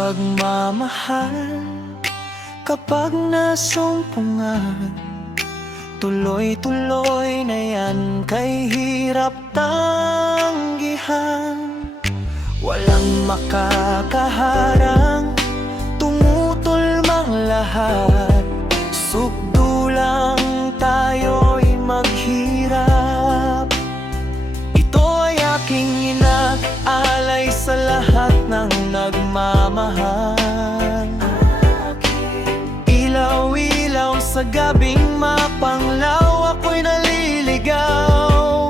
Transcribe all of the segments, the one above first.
pagmamahal kapag nasumpungan, tuloy-tuloy na yan, kay hirap tanggihan. Walang makakaharang, tumutulmang lahat, sukdo lang tayo'y maghirap. Ito ay aking inaalay sa lahat ng nagmamahal. Ilaw-ilaw sa gabing mapanglaw, ako'y naliligaw.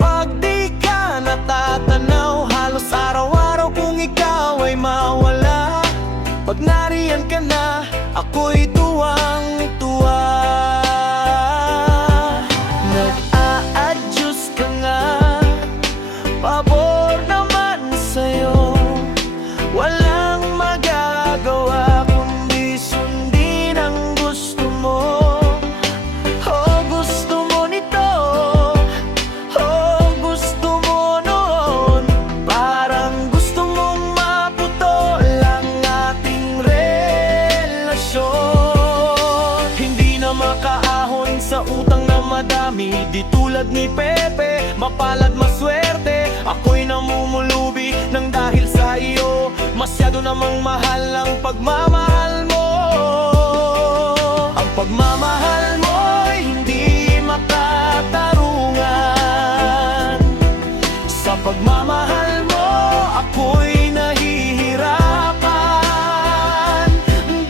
Pag di ka natatanaw, halos araw-araw kung ikaw ay mawala. Pag nariyan ka na, ako'y tuwang-tuwa. Nag-a-adjust ka nga, pabor naman sa'yo. Walang magagawa kundi sundin ang gusto mo. Oh, gusto mo nito, oh, gusto mo noon. Parang gusto mong maputol ang ating relasyon. Hindi na makaahon sa utang na madami, di tulad ni Pepe, mapalad maswerte. Ako'y namumulubi ng dahil sa iyo, masyado namang mahal ang pagmamahal mo. Ang pagmamahal mo'y hindi makatarungan. Sa pagmamahal mo, ako'y nahihirapan.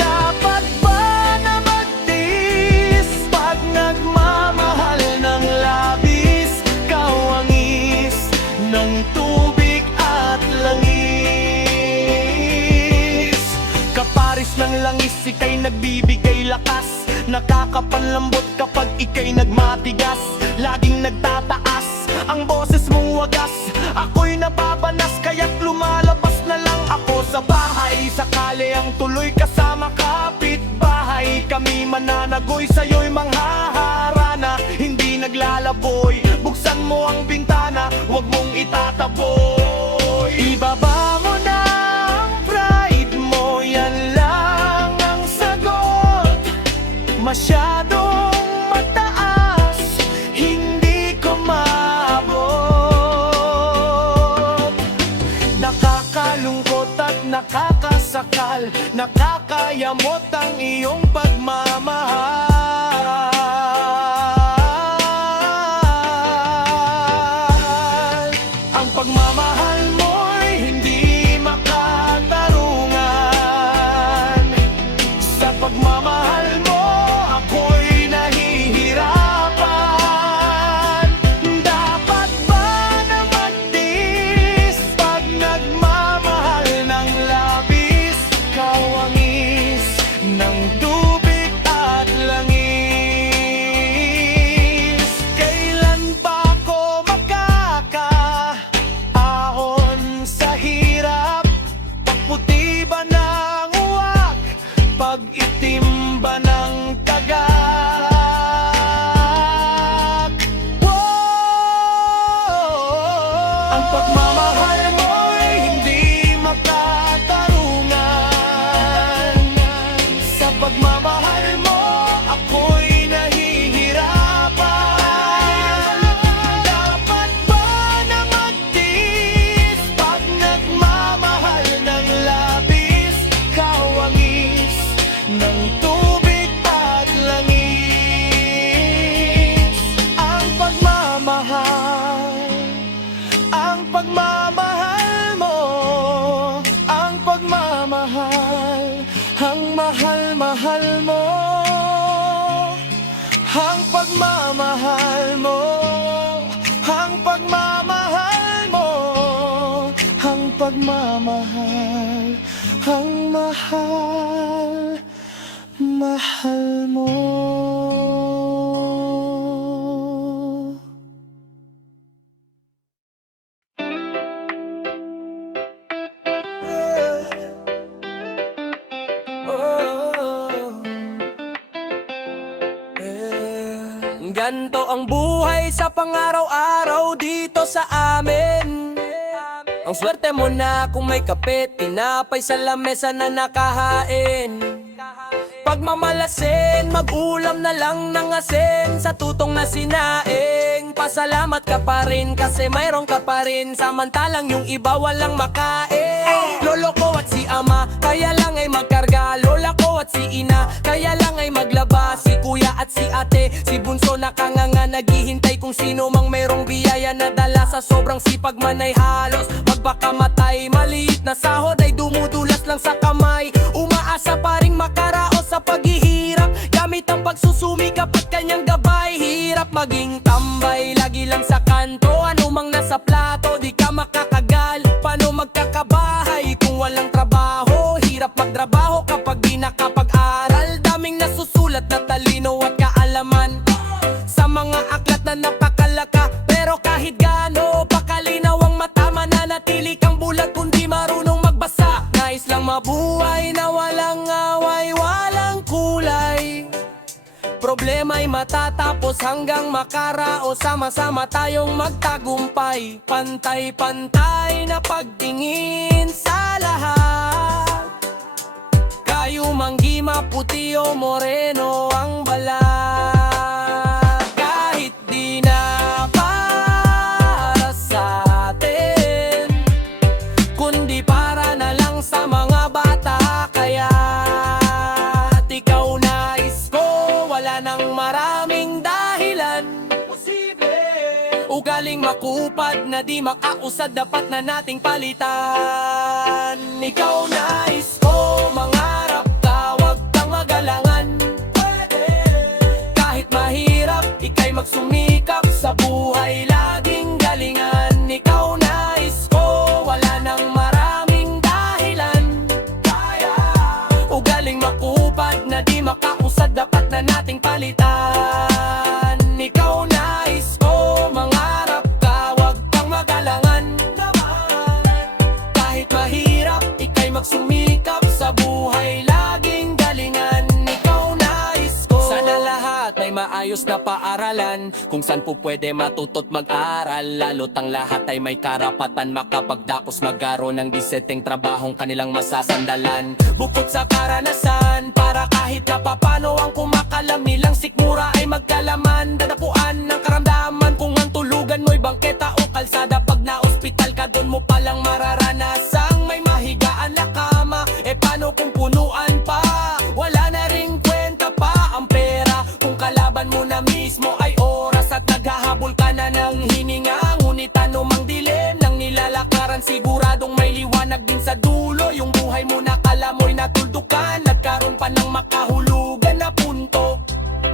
Dapat ba na magtiis pag nagmamahal ng labis? Kawangis ng tubig at langis. Kaparis ng langis, ika'y nagbibigay lakas, nakakapanlambot kapag ika'y nagmatigas. Laging nagtataas ang boses mong wagas, ako'y nababanas kaya't lumalabas na lang ako sa bahay. Sakali ang tuloy kasama kapitbahay, kami mananagoy sa'yo'y manghaharana. Hindi naglalaboy, buksan mo ang bintana, huwag mong itataboy. Ibaba mo na ang pride mo, yan lang ang sagot. Masyadong mataas, hindi ko maabot. Nakakalungkot at nakakasakal, nakakayamot ang iyong pagmamahal. Ang pagmamahal mo'y hindi makatarungan. Sa pagmamahal mo, ako'y nahihirapan. Dapat ba na magtiis pag nagmamahal ng labis? Kawangis ng tubig at langis. Kailan ba ako makakaahon sa hirap? Pagputi ba ng uwak? Pag-itim ba ng tagak? Wow! Ang pagmamahal mo'y hindi makatarungan. Sa pagmamahal mo, ako'y nahihirapan. Dapat ba na magtiis pag nagmamahal ng labis? Kawangis ng tubig at langis. Ang pagmamahal, ang pagmamahal mo, ang pagmamahal, ang mahal-mahal mo. Ang pagmamahal mo, ang pagmamahal mo, ang pagmamahal, ang mahal, mahal mo. Ganto ang buhay sa pangaraw-araw dito sa amin. Ang swerte mo na kung may kape, tinapay sa lamesa na nakahain. Pagmamalasin, mag-ulam na lang ng asin sa tutong na sinaing. Pasalamat ka pa rin kasi mayroon ka pa rin, samantalang yung iba walang makain. Lolo ko at si ama, kaya lang ay magkarga. Lola ko at si ina, kaya lang ay maglaba. Si kuya at si ate, si bunso nakanganga, naghihintay kung sino mang mayroong biyaya na dala. Sa sobrang sipag man ay halos magbakamatay. Maliit na sahod ay dumudulas lang sa kamay. Umaasa pa ring makaraos sa paghihirap, gamit ang pagsusumikap at kanyang gabay. Hirap maging tambay, lagi lang sa kanto. Ano mang nasa plato, di ka makakagal. Paano magkakabahay kung walang trabaho? Hirap magtrabaho kapag di nakapag-aral. Daming nasusulat na talino at kaalaman sa mga aklat na napakalaka. Pero kahit gaano pakalinaw ang mata, mananatili kang bulag kundi marunong magbasa. Nais lang mabuhay na walang away, walang kulay. Problema'y matatapos hanggang makaraos. Sama-sama tayong magtagumpay, pantay-pantay na pagtingin sa lahat. Kayo manggi, maputi o moreno ang balat. Kahit di na para sa atin, kundi para na lang sa mga bata. Kaya ikaw nais ko, wala nang maraming dahilan. Ugaling makupad na di makausad, dapat na nating palitan. Ikaw nais ko, mangarap ka, wag kang magalangan. Kahit mahirap, ika'y magsumikap sa buhay, laging galingan. Ikaw nais ko, wala nang maraming dahilan. Ugaling makupad na di makausad, dapat na nating palitan. Ikaw nais ko, mangarap ka, wag kang magalangan. Kahit mahirap, ika'y magsumikap sa buhay, laging galingan. Ikaw nais ko. Sana lahat may maayos na paaralan, kung saan po pwede matuto't mag-aral. Lalo't ang lahat ay may karapatan makapagdapos magkaroon ng diseteng trabahong kanilang masasandalan. Bukod sa karanasan, para kahit na papano ang kumakalam nilang sikmura ay magkalaman. Dadapuan ng karamdaman kung ang tulugan mo'y bangketa o kalsada. Pag na-ospital ka, dun mo palang mararanasang may mahigaan na kama. E paano kung punuan pa? Wala na ring kwenta pa ang pera kung kalaban mo na mismo ay oras at naghahabol ka na ng hininga. Ngunit anumang dilim ng nilalakaran, siguradong may liwanag din sa dulo. Yung buhay mo nakala mo'y natuldukan, nagkaroon pa ng makahulugan na punto.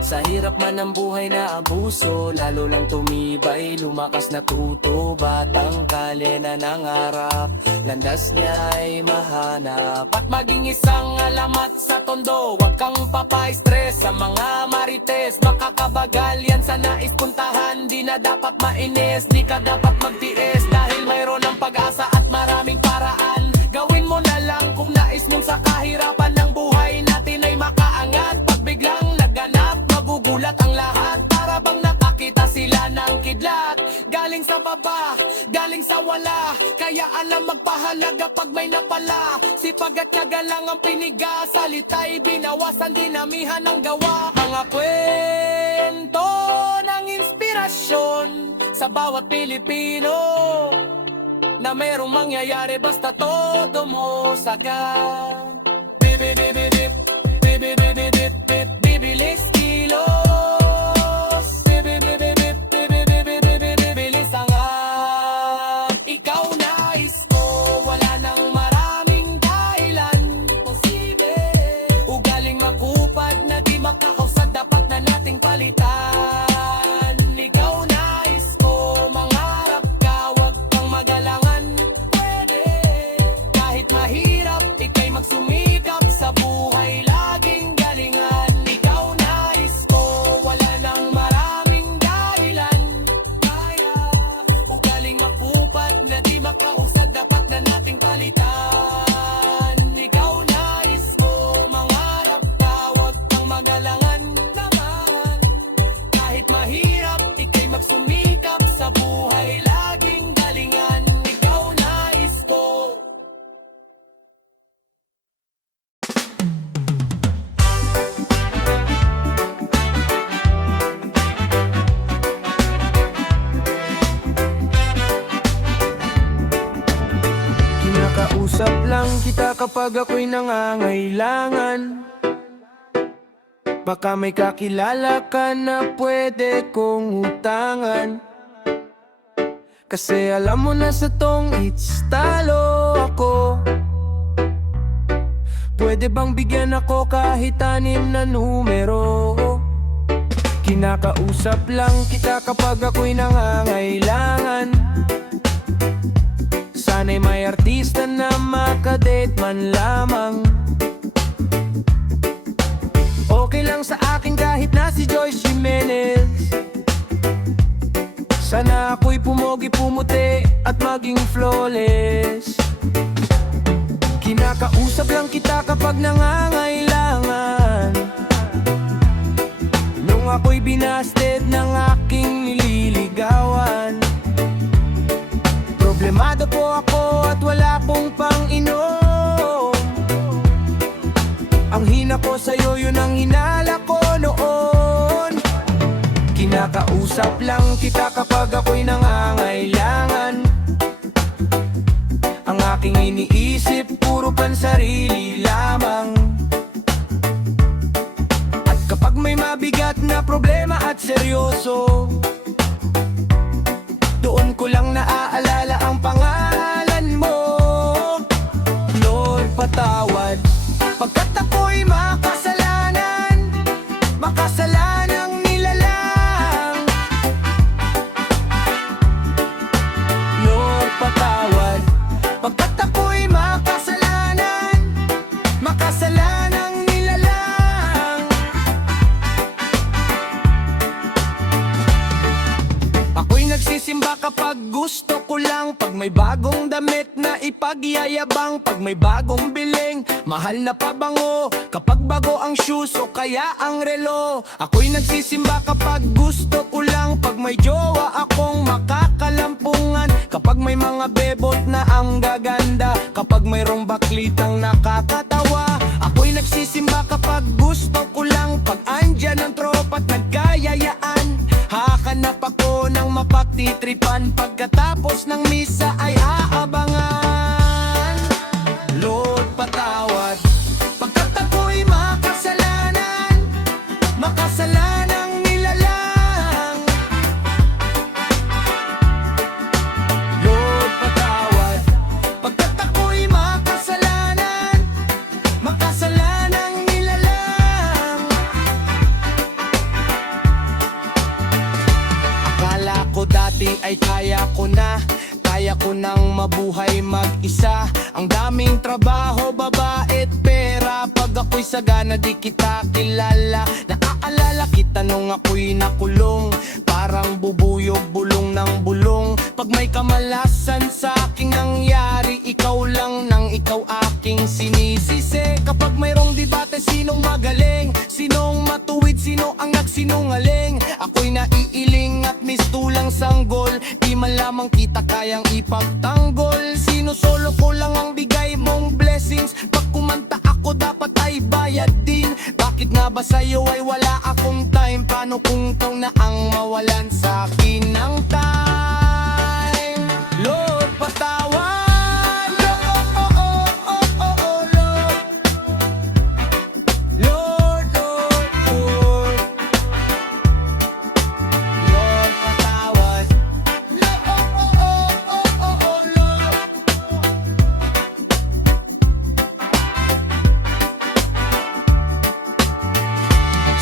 Sa hirap man ang buhay na abuso, lalo lang tumibay, lumakas na tuto. Batang kale na nangarap, landas niya ay mahanap. At maging isang alamat sa tondo, wag kang papay-stress sa mga marites. Makakabagal yan sa nais puntahan, di na dapat mainis, di ka dapat magtiis. Dahil mayroon ng pag-asa at maraming paraan. Gawin mo na lang kung nais mong sa kahirapan ng buhay natin ay makaangat. Pag biglang naganap, magugulat ang lahat. Para bang nakakita sila ng kidlat, galing sa baba, galing sa wala. Kaya alam magpahalaga pag may napala. Sipag at tiyaga lang ang piniga, salita'y binawasan, dinamihan ng gawa. Mga kwento ng inspirasyon sa bawat Pilipino, na merong mangyayari basta todo mo sagad. Bibibibibib, bibibibibib, bibilis kilos. Bibibibibib, bibibibibib, bibilis angat. Ikaw nais ko, wala nang maraming dahilan. Posible, ugaling makupad na di makausad, dapat na nating palitan. Ikaw nais ko, mangarap ka, wag kang magalangan. Pwede, kahit mahirap, ika'y magsumikap sa buhay, laging galingan. kapag ako'y nangangailangan. Baka may kakilala ka na pwede kong utangan. Kasi alam mo na sa tong it's talo ako. Pwede bang bigyan ako kahit 6 na numero? Kinakausap lang kita kapag ako'y nangangailangan. Sana'y may artista na makadate man lamang. Okay lang sa akin kahit na si Joyce Jimenez. Sana ako'y pumogi, pumuti at maging flawless. Kinakausap lang kita kapag nangangailangan. Nung ako'y binasted ng aking nililigawan. Problemado po ako at wala pong pang-inom. Ang hina ko sa'yo, yun ang hinala ko noon. Kinakausap lang kita kapag ako'y nangangailangan. Ang aking iniisip, puro pansarili lamang. At kapag may mabigat na problema at seryoso, doon ko lang naaalala ang pangalan mo. Lord, patawad pagkat ako'y makasalanan, makasalanang nilalang. Lord, patawad pagkat ako'y makasalanan, makasalanang nilalang. Ako'y nagsisimba kapag gusto ko lang. Pag may bagong damit na ipagyayabang. Pag may bagong biling, mahal na pabango. Kapag bago ang shoes o kaya ang relo. Ako'y nagsisimba kapag gusto ko lang. Pag may jowa akong makakalampungan. Kapag may mga bebot na ang gaganda. Kapag mayroong baklitang nakakatawa. Ako'y nagsisimba kapag gusto ko lang. Pag andyan ang tropa't nagkayayaan. Hahanap ako ng mapagtitripan. Pagkatapos ng misa ay aabangan. Lord, patawad pagkat ako'y makasalanan, makasalanang nilalang. Lord, patawad pagkat ako'y makasalanan, makasalanang nilalang. Akala ko dati ay kaya ko na. Kaya ko nang mabuhay mag-isa. Ang daming trabaho, babae't pera. Pag ako'y sagana di kita kilala. Naaalala kita nung ako'y nakulong. Parang bubuyog, bulong ng bulong. Pag may kamalasan sa aking nangyari, ikaw lang nang ikaw aking sinisisi. Kapag mayroong debate, sinong magaling? Sinong matuwid? Sino ang nagsinungaling? Ako'y naiiling at mistulang sanggol. Di man lamang kita kayang ipagtanggol. Sinusolo ko lang ang bigay mong blessings. Pag kumanta ako dapat ay bayad din. Bakit nga ba sa'yo ay wala akong time? Paano kung ikaw na ang mawalan sa akin ng time? Lord, patawad. Lord, Lord. Lord, Lord, Lord. Lord, patawad. Lord.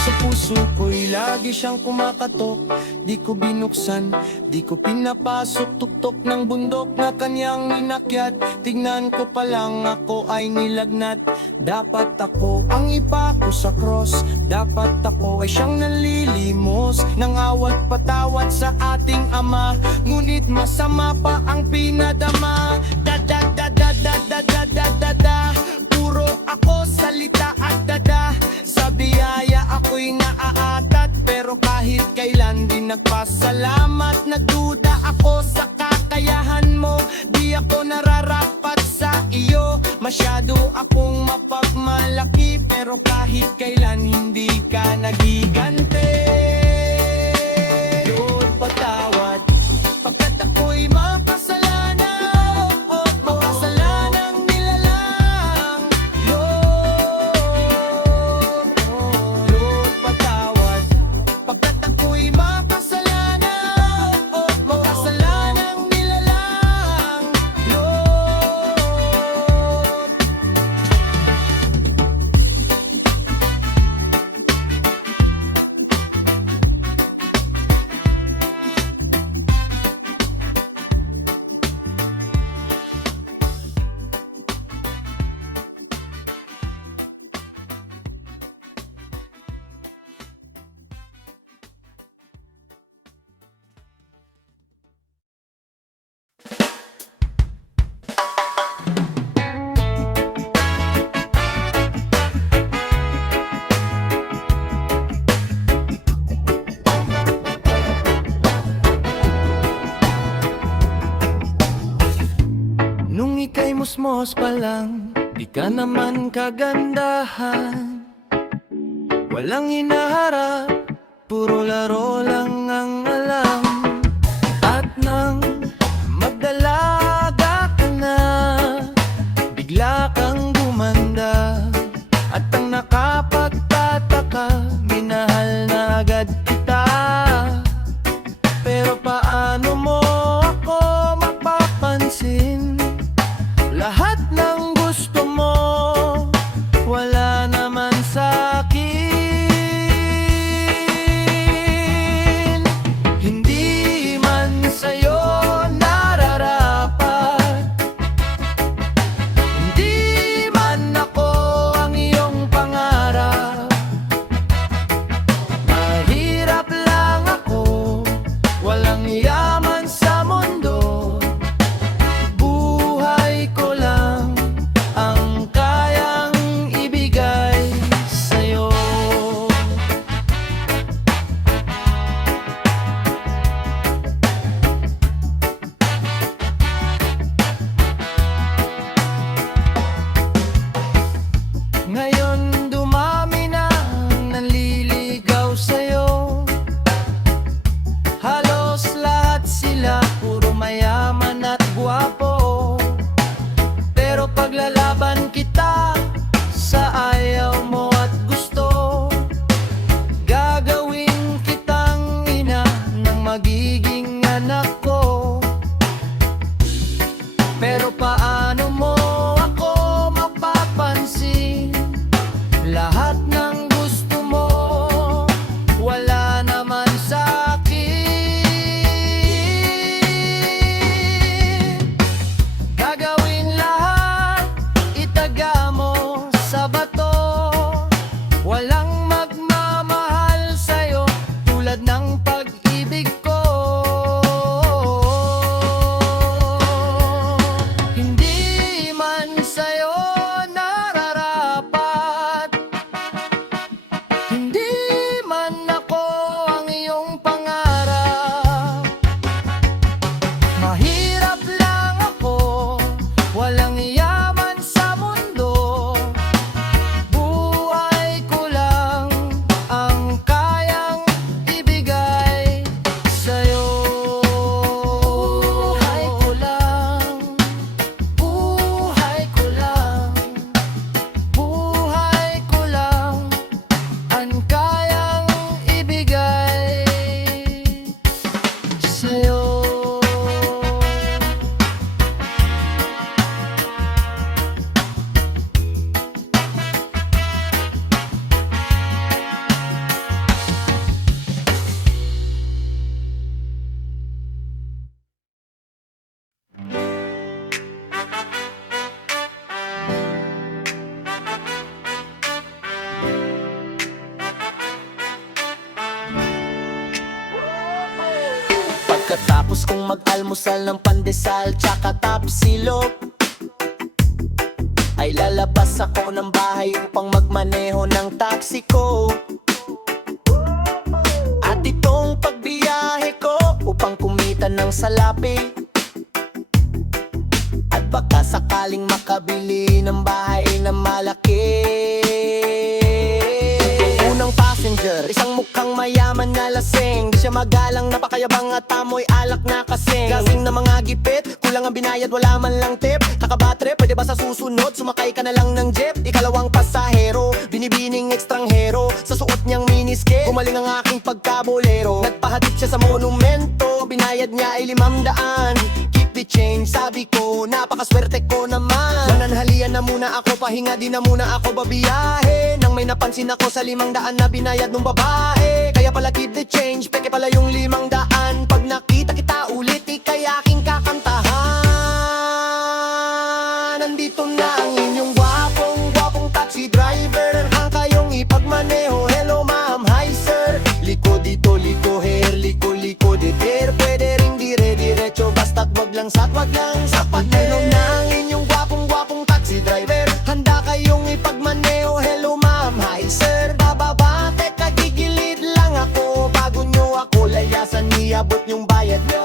Sa puso ko'y lagi siyang kumakatok. Di ko binuksan, di ko pinapasok. Tuktok ng bundok na kanyang ninakyat. Tignan ko pa lang ako ay nilagnat. Dapat ako ang ipako sa cross. Dapat ako ay siyang nalilimos. Nang awat patawat sa ating Ama. Ngunit masama pa ang pinadama. Da da da da da da da da da da. Puro ako salita at dada. Sa biyaya ako'y naaatat. Pero kahit kailan di nagpasalamat. Nagduda ako sa kakayahan mo. Di ako nararapat sa iyo. Masyado akong mapagmalaki. Pero kahit kailan hindi ka nagigante. Lord, patawad pagkat ako'y makasalanan. Makasalanang nilalang. mos-mos pa lang, di ka naman kagandahan. Walang hinaharap, puro laro lang ang alam. At nang magdalaga ka na, bigla kang gumanda. At ang nakapagtataka, minahal na agad kita. Pero paano mo ako mapapansin? Lahat ng gusto mo, wala naman sa'kin. Hindi man sa'yo nararapat, hindi man ako ang iyong pangarap. Mahirap lang ako, walang yaman sa mundo. Buhay ko lang ang kayang ibigay sa'yo. Ngayon dumami na ang nanliligaw sa'yo. Halos lahat sila puro mayaman at gwapo. Pero paglalaban kita sa ayaw mo at gusto, gagawin kitang ina ng magiging anak ko. Pero paano mo ako mapapansin? Lahat ng gusto mo, wala naman sa'kin. Gagawin lahat, itaga mo sa bato. Walang magmamahal sa'yo tulad ng pag-ibig ko. Hindi man sa'yo nararapat, hindi man ako ang iyong pangarap. Mahirap lang ako, walang yaman sa mundo. Buhay ko lang ang kayang ibigay sa'yo. Buhay ko lang, buhay ko lang, buhay ko lang ang kayang ibigay sa'yo. Pagkatapos kong mag-almusal ng pandesal tsaka tapsilog, ay lalabas ako ng bahay upang magmaneho ng taxi ko. At itong pagbiyahe ko upang kumita ng salapi, at baka sakaling makabili ng bahay na malaki. Unang passenger, isang mukhang mayaman na lasing. Di siya magalang, napakayabang at amoy alak na kasing. Gasing na mga gipit, kulang ang binayad, wala man lang tip. Nakabatre, pwede ba sa susunod, sumakay ka na lang ng jeep. Ikalawang pasahero, binibining ekstranghero, sa suot niyang miniskirt, gumaling ang aking pagkabolero. Nagpahatid siya sa monumento, binayad niya ay 500. Keep the change, sabi ko, napakaswerte ko naman. Mananhalian na muna ako, pahinga di na muna ako babiyahe. Nang may napansin ako sa 500 na binayad nung babae. Kaya pala keep the change, peke pala yung 500. Pag nakita kita ulit, ikay aking kakantahan. Nandito na ang inyong gwapong taxi driver, ang kayong ipagmaneho. Hello ma'am, hi sir. Liko dito, liko here, liko there. Pwede ring dire-diretso, basta't wag lang sapat. Hello na ang inyong gwapong taxi driver, handa kayong ipagmaneho. Hello ma'am, hi sir. Bababa, teka gigilid lang ako, bago nyo ako layasan, iabot yung bayad nyo.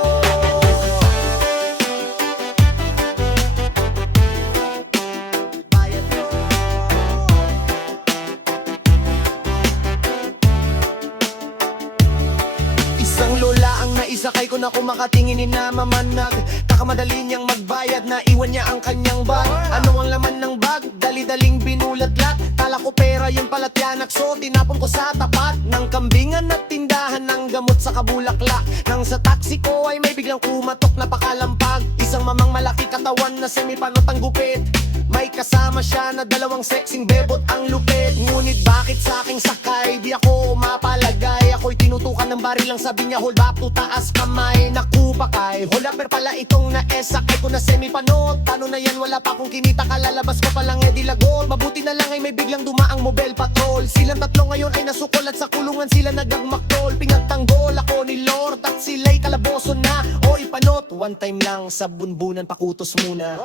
Pagsakay ko na kumakatingin na mamanag, kakamadali niyang magbayad na iwan niya ang kanyang bag. Ano ang laman ng bag? Dali-daling binulat-lat. Kala ko pera yun pala tiyanak, so tinapon ko sa tapat ng kambingan at tindahan ng gamot sa kabulaklak. Nang sa taxi ko ay may biglang kumatok na pakalampag, isang mamang malaki katawan na semipanot ang gupit. May kasama siya na dalawang sexing bebot ang lupit. Ngunit bakit sa aking sakay di ako mapalagay? Ako'y tinutukan ng baril lang, sabi niya hold up to taas kamay. Naku pakay, hold up pala itong sakay ko na semipanot. Paano na yan, wala pa akong kinita, kalalabas ko palang edi lagol. Mabuti na lang ay may biglang dumaang mobile patrol. Silang tatlo ngayon ay nasukol at sa kulungan sila nagagmaktol. Pinagtanggol ako ni Lord at sila'y kalaboso na. O ipanot, one time lang sa bunbunan, pakutos muna.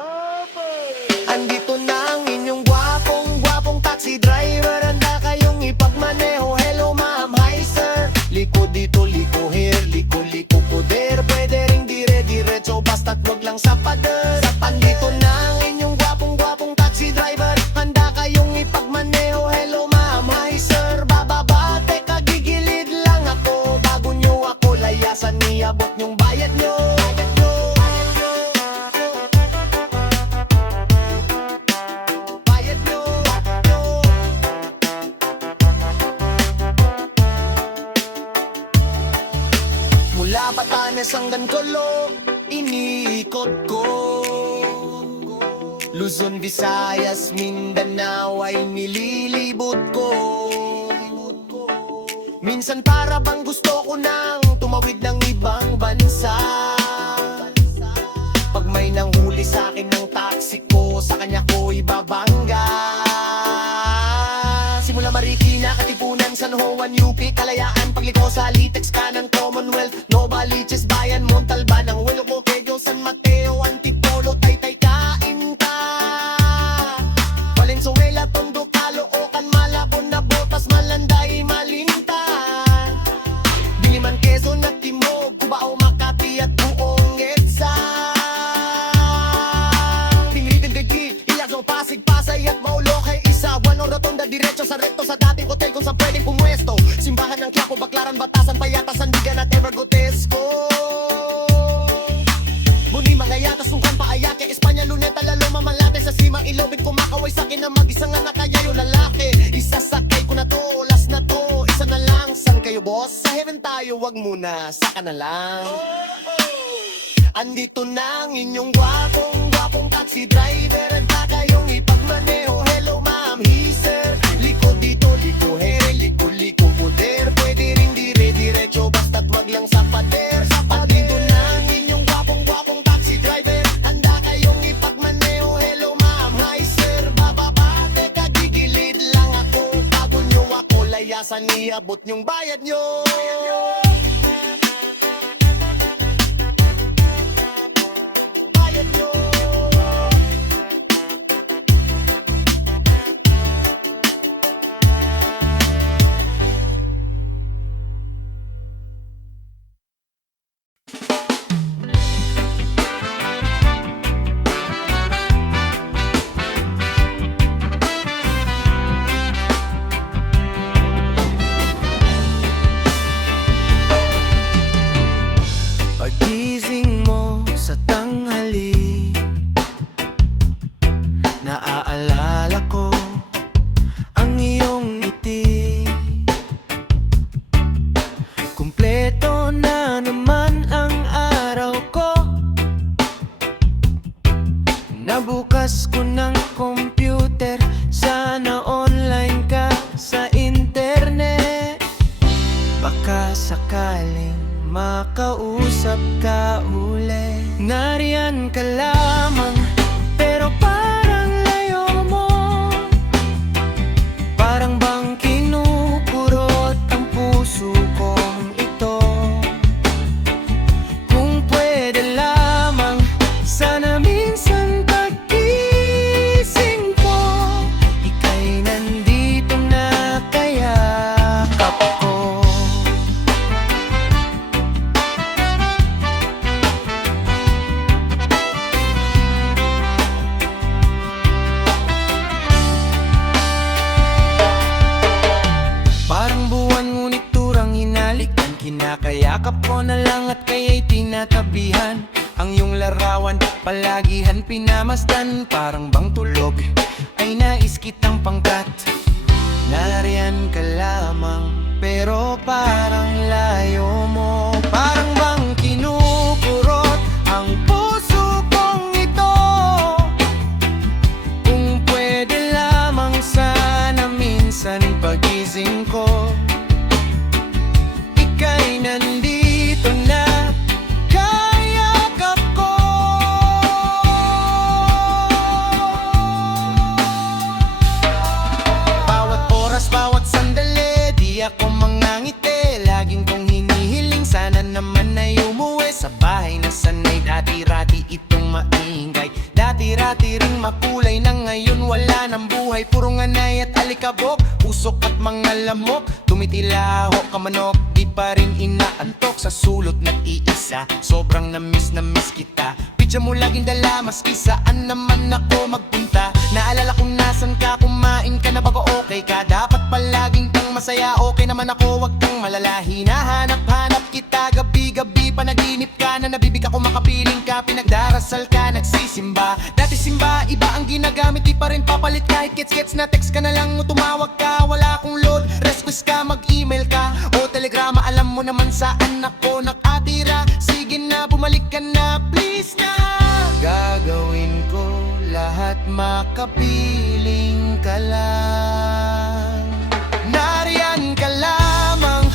Andito na ang inyong gwapong taxi driver. Handa kayong ipagmaneho. Hello ma'am, hi sir. Liko dito, liko here, liko poder. Pwede ring dire-diretso, basta't wag lang sa pader. Andito na ang inyong gwapong taxi driver. Handa kayong ipagmaneho. Hello ma'am, hi sir. Bababa, teka gigilid lang ako. Bago nyo ako layasan, iabot nyong bayad nyo. Mula Batanes hanggang Colo, iniikot ko. Luzon, Visayas, Mindanao ay nililibot ko. Minsan para bang gusto ko nang tumawid ng ibang bansa. Pag may nanghuli sa akin ng taxi ko, sa kanya ko ibabangga. Simula Marikina, Katipunan, San Juan, UP, Kalayaan, pagliko sa Litex, Kanan, Commonwealth, Nova, Liches, Bayan, Montalban, ang Hueluco, Quezon, San Mateo, Antipolo, Taytay, Cainta, Valenzuela, Tondo, Caloocan, Malabon, Nabotas, Malanday, Malintan, Diliman, Quezon at Timog, Cubao, Makati at buong EDSA, Tinglitin, Gagri, Ilaso, Pasig, Pasay at Maulokay, Isawan, Rotonda, diretso sa rekto sa dating hotel kung saan pwedeng pumwesto. Simbahan ng Quiapo, Baclaran, Batasan, Payata, Sandigan at Evergotesco. Muni, Mangayata, Sungkan, Paayake, Espanya, Luneta, Laloma, Malate, sa Simang Ilobit, kumakaway sa akin na mag-isang anak kayayo lalaki. Isasakay ko na to, last na to, isa na lang. San kayo boss? Sa heaven tayo, wag muna, saka na lang. Andito na ang inyong gwapong taxi driver. Handa kayong ipagmaneho. Hello ma'am, hi sir. Liko dito, liko here, liko poder. Pwede ring dire-diretso, basta't wag lang sa pader. Andito na ang inyong gwapong taxi driver. Handa kayong ipagmaneho. Hello ma'am, hi sir. Bababa, teka gigilid lang ako. Bago nyo ako layasan, iabot nyong bayad nyo. tinatabihan. Ang iyong larawan, palagihan pinamasdan. Parang bang tulog ay nais kitang pangkat. Nariyan ka lamang, pero parang layo mo. Parang bang kinukurot ang puso kong ito. Kung pwede lamang sana minsan pagising ko, ika'y nandito na, kayakap ko. Bawat oras, bawat sandali, di ako mangangiti. Laging kong hinihiling, sana naman ay umuwi sa bahay na sanay. Dati-rati itong maingay, dati-rati ring makulay, na ngayon wala ng buhay. Puro nganay at alikabok, usok at mga lamok. Tumitilaho ka manok, di pa rin inaantok. Sa sulot nag-iisa, sobrang na-miss kita. Pidya mo laging dala, maski saan naman ako magpunta. Naalala kung nasan ka, kumain ka na bago okay ka. Dapat palaging kang masaya, okay naman ako, wag kang malala. Hinahanap-hanap kita, gabi-gabi panaginip ka na nabibig ako, makapiling ka. Pinagdarasal ka, nagsisimba. Dati simba, iba ang ginagamit, di pa rin papalit. Kahit gets na text ka na lang o tumawag ka. Wala akong load, request ka, mag-email ka o telegrama. Alam mo naman saan ako nakatira. Sige na, bumalik ka na, please na. Gagawin ko lahat, makapiling ka lang. Nariyan ka lamang,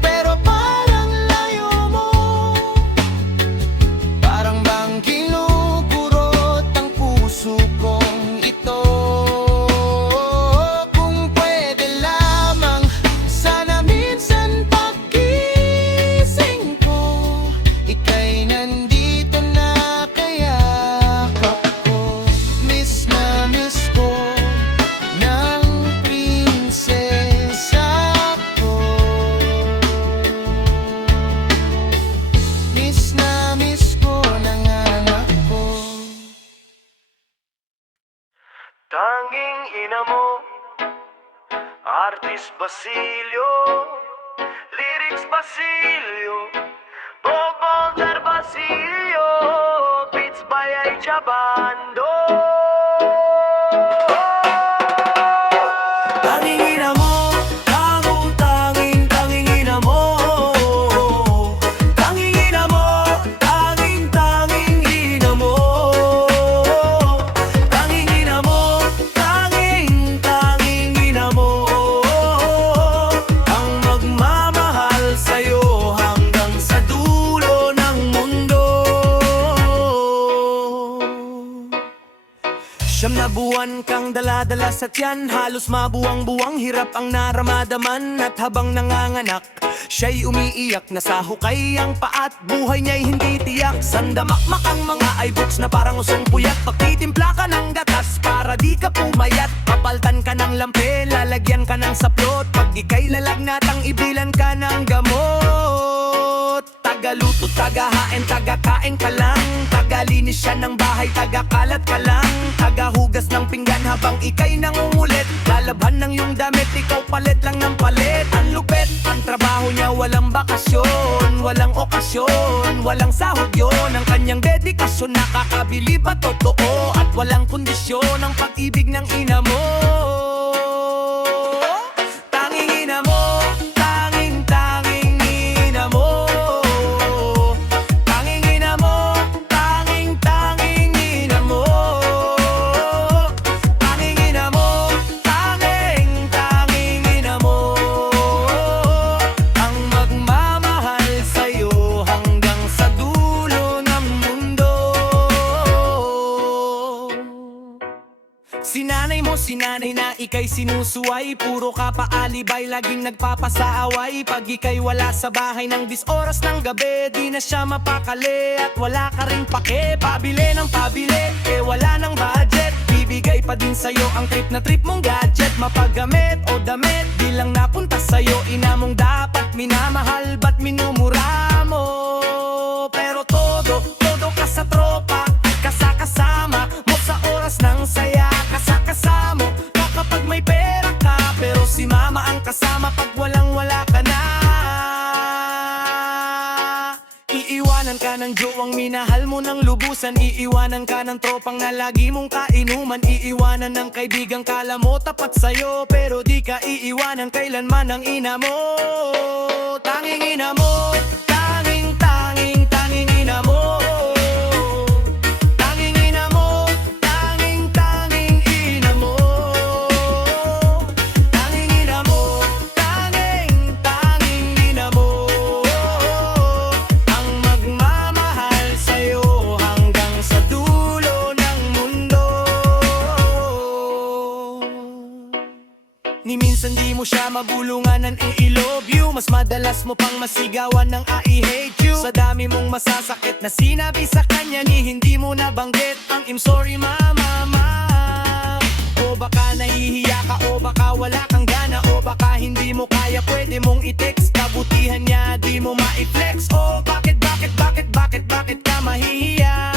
pero parang layo mo. Parang bang kinukurot ang puso kong ito. Kung pwede lamang sana minsan pagising ko, ika'y nandito na, kayakap ko. Miss na miss ko ng prinsesa ko. Miss na miss ko ng anak ko. Tanging ina mo, Artist Basilio, Lyrics Basilio, Bobonder Basilio, Beats by Aicha Bando. Tanging ina mo, tanging ina mo. Tanging ina mo, tanging ina mo. Tanging ina mo, tanging ina mo. Ang magmamahal sa'yo hanggang sa dulo ng mundo. Siyam na buwan kang dala-dala sa tiyan, halos mabuwang-buwang hirap ang naramadaman. At habang nanganganak, siya'y umiiyak, nasa hukay ang paat, buhay niya'y hindi tiyak. Sandamakmak ang mga eyebooks na parang usong puyat. Pagtitimpla ka ng gatas para di ka pumayat. Papaltan ka ng lampe, lalagyan ka ng saplot. Pag ika'y lalagnatang ibilan ka ng gamot. Tagaluto, tagahain, tagakain ka lang. Tagalinis siya ng bahay, tagakalat ka lang. Tagahugas ng pinggan habang ika'y nangungulit. Lalabhan ng iyong damit, ikaw palit lang ng palit. Ang lupet, ang trabaho niya walang bakasyon, walang okasyon, walang sahod yun. Ang kanyang dedikasyon, nakakabili ba totoo? At walang kondisyon ang pag-ibig ng ina mo. Tanging ina mo, tanging ina mo. Tanging ina mo, tanging ina mo. Tanging ina mo, tanging ina mo. Ang magmamahal sa'yo hanggang sa dulo ng mundo. Sinanay mo, sinanay na ika'y sinusuway. Puro ka paalibay, laging nagpapasaaway. Pag ika'y wala sa bahay ng 10 oras ng gabi, di na siya mapakali at wala ka ring pake. Pabili ng pabili, eh wala ng budget. Bibigay pa din sa'yo ang trip na trip mong gadget. Mapagamit o damit, di lang napunta sa'yo. Ina mong dapat minamahal, ba't minumura mo? Pero todo ka sa tropa, kasama mo sa oras ng saya. Kasama mo kapag may pera ka, pero si mama ang kasama pag walang wala ka na. Iiwanan ka ng ng jowang minahal mo ng lubusan. Iiwanan ka ng tropang na lagi mong kainuman. Iiwanan ng kaibigang kala mo tapat sa'yo, pero di ka iiwanan kailanman ng ina mo. Tanging ina mo, tanging ina mo. Tanging ina mo, tanging ina mo. Tanging ina mo, tanging ina mo. Ang magmamahal sa'yo hanggang sa dulo ng mundo. Ni minsan di mo siya mabulungan ng I love you. Mas madalas mo pang masigawan ng I hate you. Sa dami mong masasakit na sinabi sa kanya, ni hindi mo nabanggit ang I'm sorry mama. O baka nahihiya ka, o baka wala kang gana, o baka hindi mo kaya, pwede mong i-text. Kabutihan niya di mo ma-flex. O bakit ka mahihiya?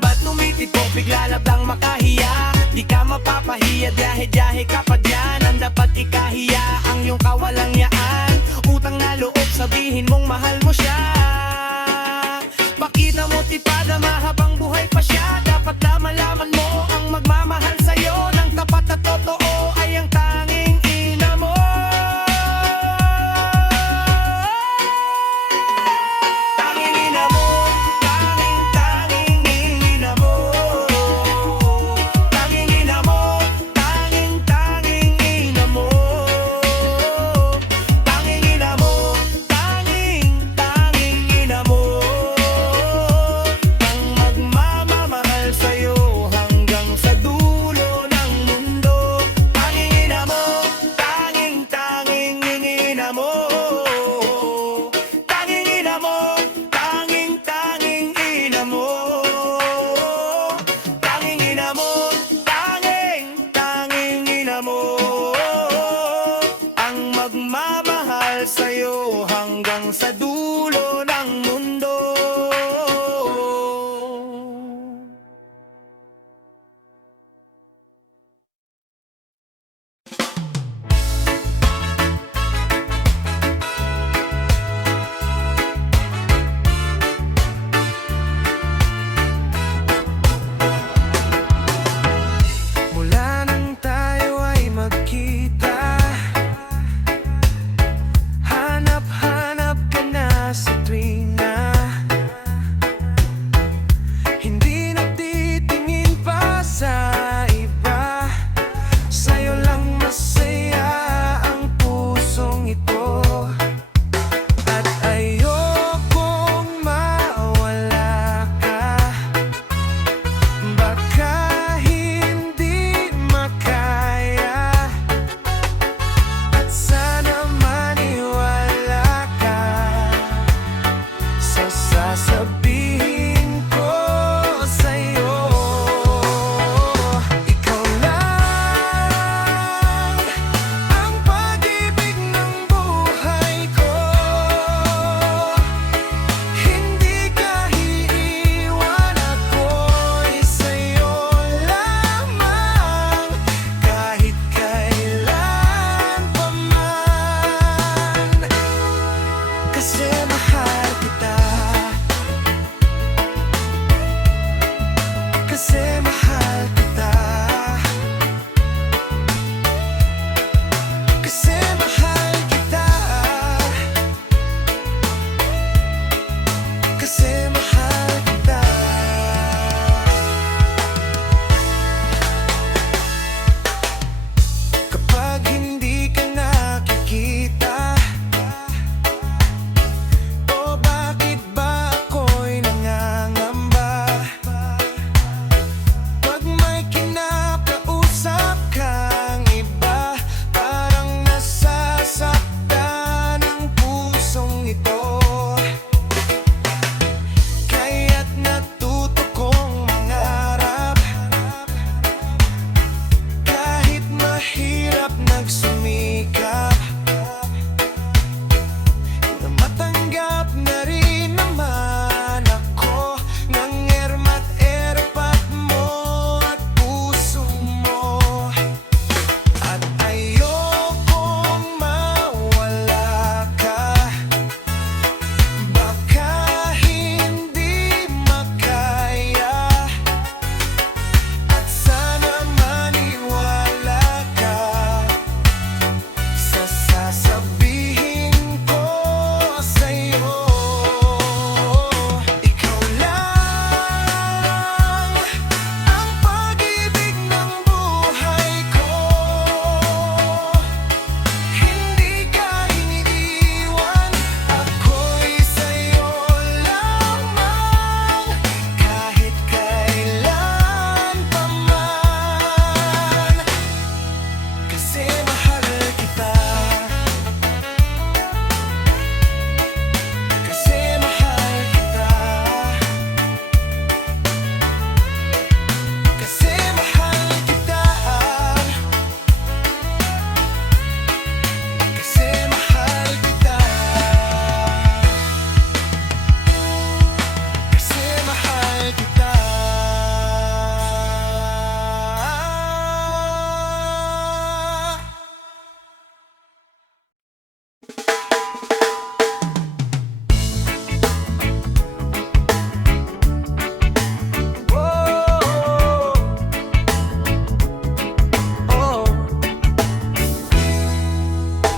Ba't tumitid ko bigla na bang makahiya? Di ka mapapahiya, diyahe ka pa dyan. Ang dapat ikahiya ang iyong kawalang yaan. Utang na loob, sabihin mong mahal mo siya. Pakita mo tipada mahabang buhay pa siya. Dapat na malaman mo ang magmamahal sa'yo ng tapat at totoo ay ang tanging ina mo. Tanging ina mo, tanging ina mo. Tanging ina mo, tanging ina mo. Tanging ina mo, tanging ina mo. Ang magmamahal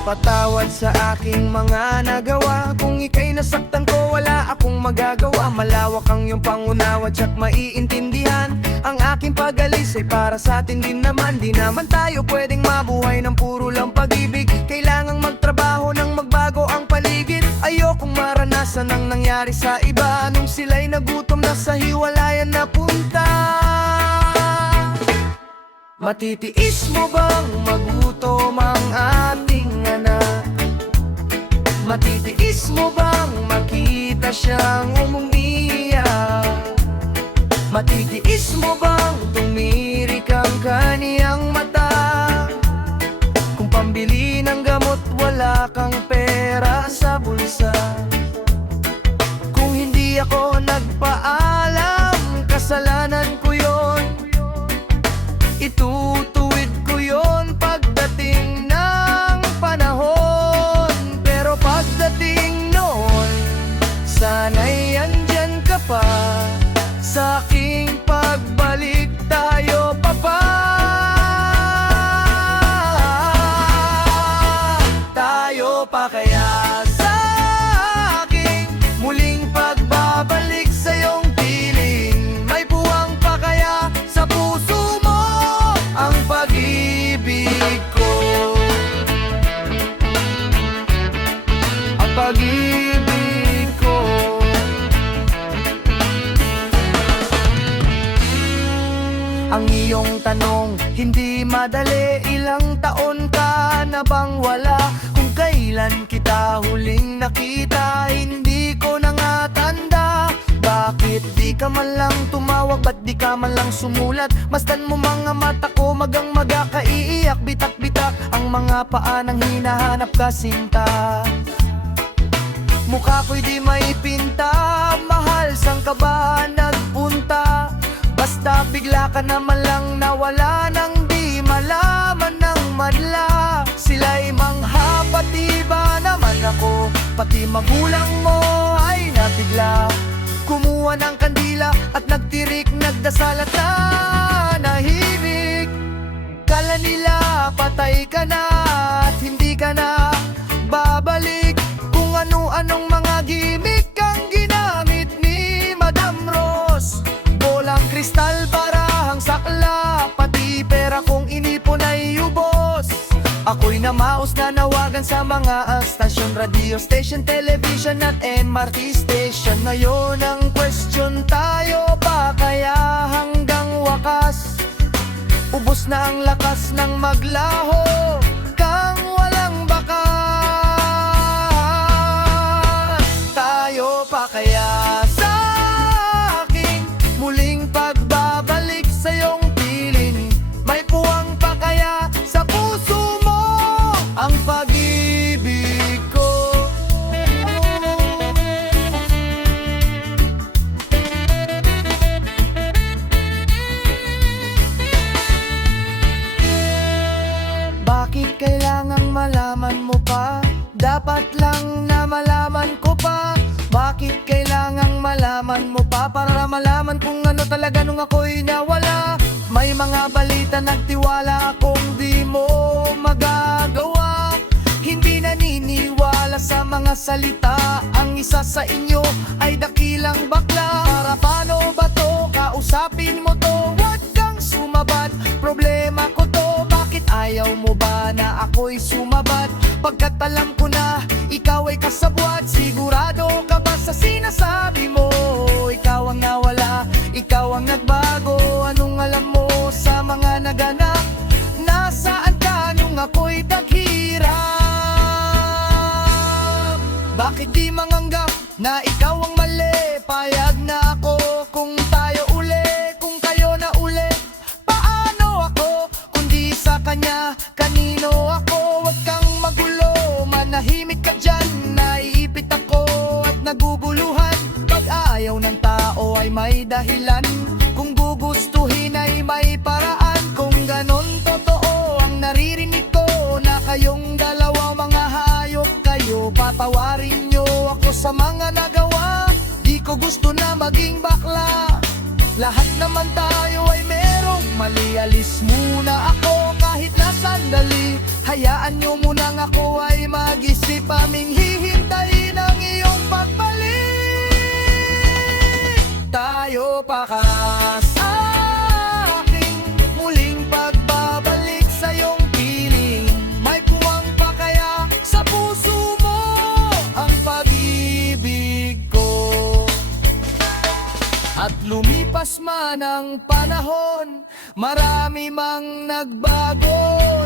Patawad sa aking mga nagawa. Kung ika'y nasaktan ko, wala akong magagawa. Malawak ang iyong pangunawa, tsak maiintindihan. Ang aking pag-alis ay para sa atin din naman. Di naman tayo pwedeng mabuhay ng puro lang pag-ibig. Kailangang magtrabaho nang magbago ang paligid. Ayokong maranasan ang nangyari sa iba nung sila'y nagutom na sa hiwalayan napunta. Matitiis mo bang magutom ang ating anak? Matitiis mo bang makita siyang umiiyak? Matitiis mo bang tumirik ang kaniyang mata? Kung pambili ng gamot wala kang pera sa bulsa. Kung hindi ako nagpaalam, kasalanan ko yon. Itutuwid ko yon pagdating ng panahon. Pero pagdating noon, sana'y andyan ka pa. Sa aking pagbalik tayo pa. Tayo pa kaya sa aking muling pagbabalik sa iyong piling. May buwang pa kaya sa puso mo ang pag-ibig ko. Ang pag-ibig ko. Ang iyong tanong, hindi madali. Ilang taon ka na bang wala? Kung kailan kita huling nakita, hindi ko na nga tanda. Bakit di ka man lang tumawag? Ba't di ka man lang sumulat? Masdan mo mga mata ko, magang-maga kaiiyak. Bitak-bitak ang mga paa nang hinahanap ka sinta. Mukha ko'y di may pinta. Mahal, saan ka ba nagpunta? Basta bigla ka naman lang nawala nang di malaman ng madla. Sila'y mangha, pati ba naman ako? Pati magulang mo ay nabigla. Kumuha ng kandila at nagtirik, nagdasal at nanahimik. Kala nila patay ka na at hindi ka na babalik. Kung ano-anong mga gimmick ang ginamit ni Madam Rose. Bolang kristal, barahang sakla, pati pera kong inipon ay ubos. Ako'y namaos na nawagan sa mga stasyon, radio station, television at MRT station. Ngayon ang question, tayo pa kaya hanggang wakas? Ubos na ang lakas ng maglaho kang walang bakas. Tayo pa kaya sa aking muling pagbabalik sa iyong piling? May puwang pa kaya sa puso mo ang pag-ibig ko? Bakit kailangang malaman mo pa? Dapat lang na malaman ko pa. Bakit kailangang malaman mo pa? Para malaman kung ano talaga nung ako'y nawala. May mga balita nagtiwala akong di mo magagawa. Hindi naniniwala sa mga salita. Ang isa sa inyo ay dakilang bakla. Para paano ba to? Kausapin mo to. Huwag kang sumabat, problema ko to. Bakit ayaw mo ba na ako'y sumabat? Pagkat alam ko na ikaw ay kasabwat. Sigurado ka ba sa sinasabi mo? Ikaw ang nawala, ikaw ang nagbago. Anong alam mo sa mga naganap? Nasaan ka nung ako'y taghirap? Bakit di manganggap na ikaw ang mali? Payag na ako kung tayo uli, kung kayo na uli. Paano ako kung di sa kanya? Kanino ako? Huwag kang magulo, manahimik ka dyan. Naiipit ako at naguguluhan. Pag ayaw ng tao ay may dahilan. Kung gugustuhin ay may paraan. Kung ganon totoo ang naririnig ko, na kayong dalawa mga hayop kayo, patawarin nyo ako sa mga nagawa. Di ko gusto na maging bakla. Lahat naman tayo ay merong mali. Alis muna ako kahit na sandali. Hayaan nyo munang ako ay mag-isip, aming hihintayin ang iyong pagbalik. Tayo pa ka sa aking muling pagbabalik sa iyong piling. May puwang pa kaya sa puso mo ang pag-ibig ko? At lumipas man ang panahon, marami mang nagbago.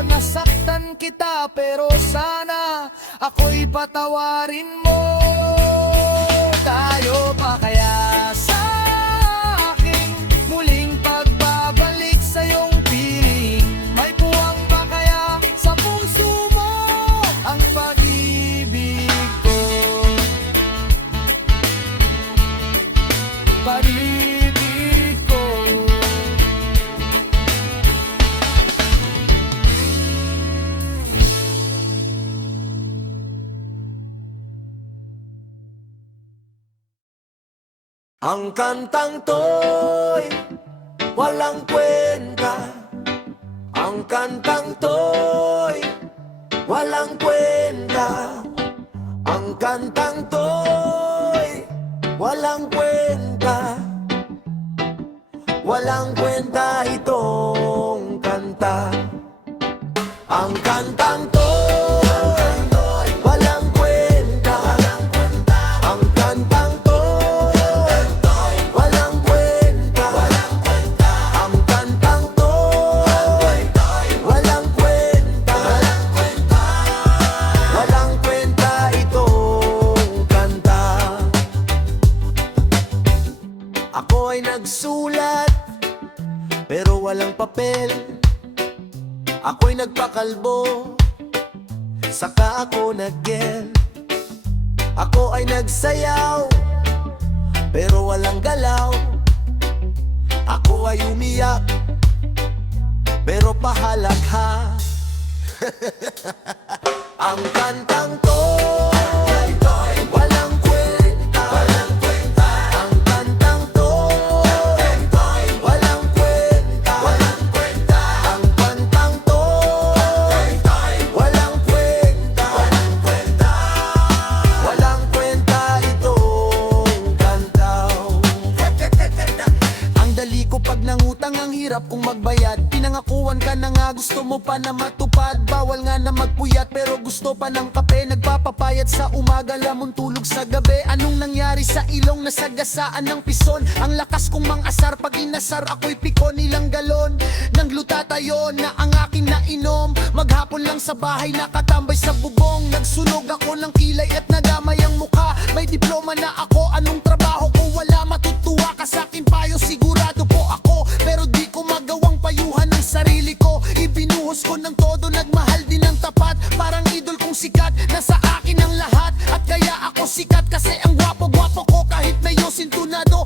Nasaktan kita pero sana ako'y patawarin mo. Tayo pa kaya sa aking muling pagbabalik sa iyong piling. May puwang pa kaya sa puso mo ang pag-ibig ko? Pag-ibig ko. Ang kantang to'y walang kwenta. Ang kantang to'y walang kwenta. Ang kantang to'y walang kwenta. Walang kwenta itong kanta. Ang kantang to'y walang kwenta. Ang kantang walang kwenta. Ang kantang to'y walang kwenta. Walang kwenta itong kanta. Ako ay nagsulat pero walang papel. Ako'y nagpakalbo saka ako nag-gel. Ako ay nagsayaw pero walang galaw. Ako ay umiyak pero pahalagha. Ang kantang to'y walang kwenta. Ang kantang to'y walang kwenta. Ang kantang to'y walang kwenta. Walang kwenta itong kantaw. Ang dali ko pag nangutang, ang hirap kong magbayad. Pinangakuan ka na nga, gusto mo pa na matupad. Bawal nga na magpuyat pero gusto pa ng kape. Nagpapapayat sa umaga, lamon tulog sa gabi. Anong nangyari sa ilong, nasagasaan ng pison? Ang lakas kong mang-asar, pag inasar ako'y pikon. Ilang galon ng glutatayon na ang aking nainom. Maghapon lang sa bahay, nakatambay sa bubong. Nagsunog ako ng kilay at nadamay ang mukha. May diploma na ako, anong trabaho ko? Wala, matutuwa ka sa akin payo, sigurado po ako. Pero di ko magawang payuhan ng sarili ko. Ibinuhos ko ng todo, nagmahal din ng tapat. Parang idol kong sikat, nasa akin ang lahat. At kaya ako sikat kasi ang gwapo-gwapo ko. Kahit may yosin tunado,